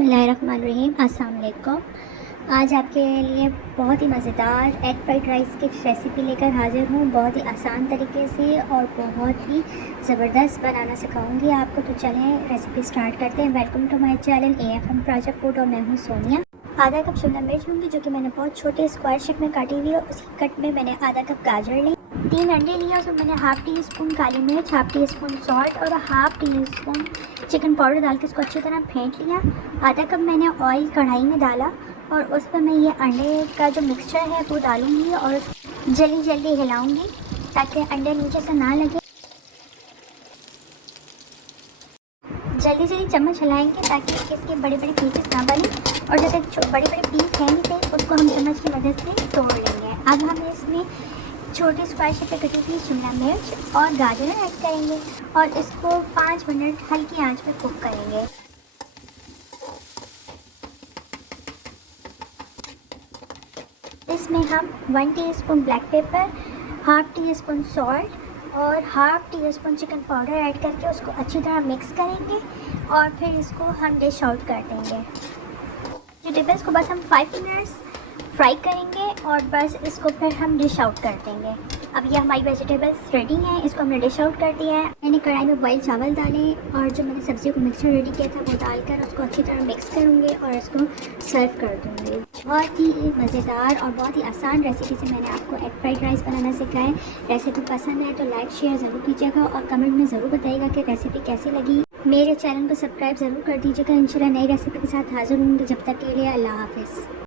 बिस्मिल्लाहिर्रहमानिर्रहीम। अस्सलाम वालेकुम। आज आपके लिए बहुत ही मज़ेदार एग फ्राइड राइस की रेसिपी लेकर हाज़िर हूँ। बहुत ही आसान तरीके से और बहुत ही ज़बरदस्त बनाना सिखाऊंगी आपको। तो चलें रेसिपी स्टार्ट करते हैं। Welcome to my channel AFM project food और मैं हूँ सोनिया। आधा कप शिमला मिर्च लूँगी जो कि मैंने बहुत छोटे स्क्वायर शेप में काटी हुई है। उसी कट में मैंने आधा कप गाजर ली, 3 अंडे लिए, उसमें मैंने हाफ़ टी स्पून काली मिर्च, हाफ़ टी स्पून सॉल्ट और half teaspoon chicken powder डाल के इसको अच्छी तरह फेंट लिया। आधा कप मैंने ऑयल कढ़ाई में डाला और उस पर मैं ये अंडे का जो मिक्सचर है वो डालूँगी और जल्दी जल्दी हिलाऊँगी ताकि अंडे नीचे से ना लगे। जल्दी जल्दी चम्मच हिलाएंगे ताकि इसके बड़े बड़े पीसेस ना बने, और जब तक बड़े बड़े पीस हैं नहीं थे उसको हम चम्मच की मदद से तोड़ लेंगे। अब हम इसमें छोटी स्क्वायर शेप पे कटी हुई शिमला मिर्च और गाजर ऐड करेंगे और इसको 5 मिनट हल्की आंच पे कुक करेंगे। इसमें हम 1 teaspoon black pepper, half teaspoon salt और half teaspoon chicken powder add करके उसको अच्छी तरह मिक्स करेंगे और फिर इसको हम डिश आउट कर देंगे। वेजिटेबल्स को बस हम 5 मिनट्स फ्राई करेंगे और बस इसको फिर हम डिश आउट कर देंगे। अब ये हमारी वेजिटेबल्स रेडी हैं, इसको हमने डिश आउट कर दिया है। मैंने कढ़ाई में बॉइल चावल डाले और जो मैंने सब्जियों को मिक्सचर रेडी किया था वो डालकर उसको अच्छी तरह मिक्स करूँगी और इसको सर्व कर दूँगी। बहुत ही मज़ेदार और बहुत ही आसान रेसिपी से मैंने आपको एग फ्राइड राइस बनाना सिखाया है। रेसिपी पसंद है तो लाइक शेयर ज़रूर कीजिएगा और कमेंट में ज़रूर बताइएगा कि रेसिपी कैसी लगी। मेरे चैनल को सब्सक्राइब ज़रूर कर दीजिएगा। इंशाल्लाह नई रेसिपी के साथ हाज़िर होंगे। जब तक के लिए अल्लाह हाफ़िज़।